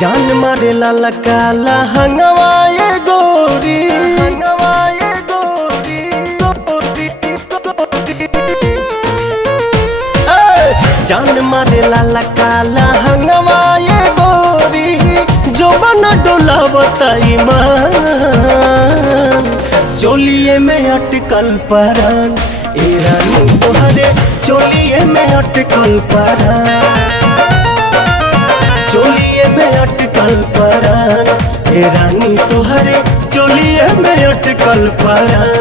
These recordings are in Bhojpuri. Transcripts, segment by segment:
जान मारे लाला काला हंगवाए गोरी जान मारे लाला काला हंगवाए गोरी जो बना डोला बताई मान चोलिए में अटकल परान ए रानी तोहरे चोलिए में अटकल परान चोलिए में अटकल परान ए रानी तोहरे चोलिए में अटकल परान।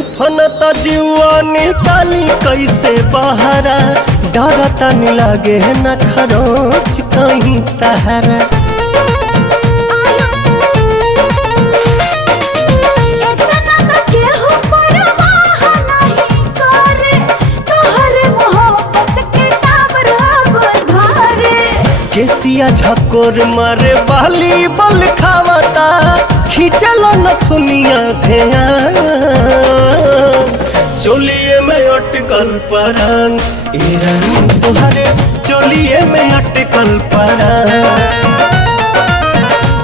उफनता जीवा निकाली कैसे बहरा डरता नहीं लगे न खरोच कहीं तहरा केसिया झकोर मारे बाली बल खावता खींचल नथुनिया ध्यान चोलिए में अटकल परान ए रानी तोहरे चोलिए में अटकल परान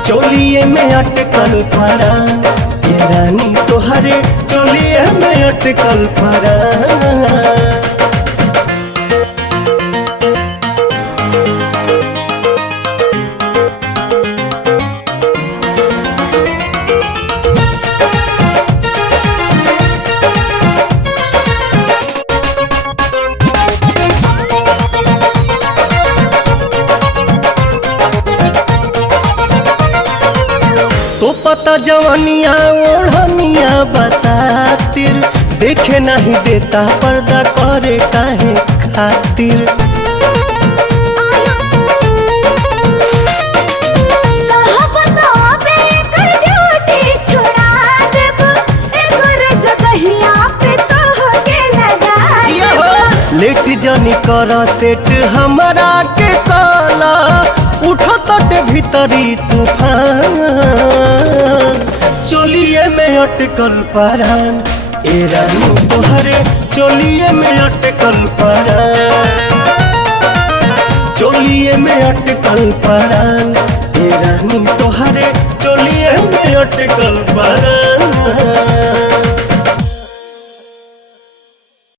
चोलिए में अटकल परान ए रानी तोहरे चोलिए में अटकल परान। तो पता जवानिया ओढ़निया बसातिर देखे नहीं देता पर्दा करे काहे खातिर लेट जानी कर सेट हमारा के काला उठा तटे भीतरी तूफान चोलिए में अटकल परान ए रानी तोहरे चोलिए में अटकल परान चोलिए में अटकल परान ए रानी तोहरे चोलिए में अटकल परान।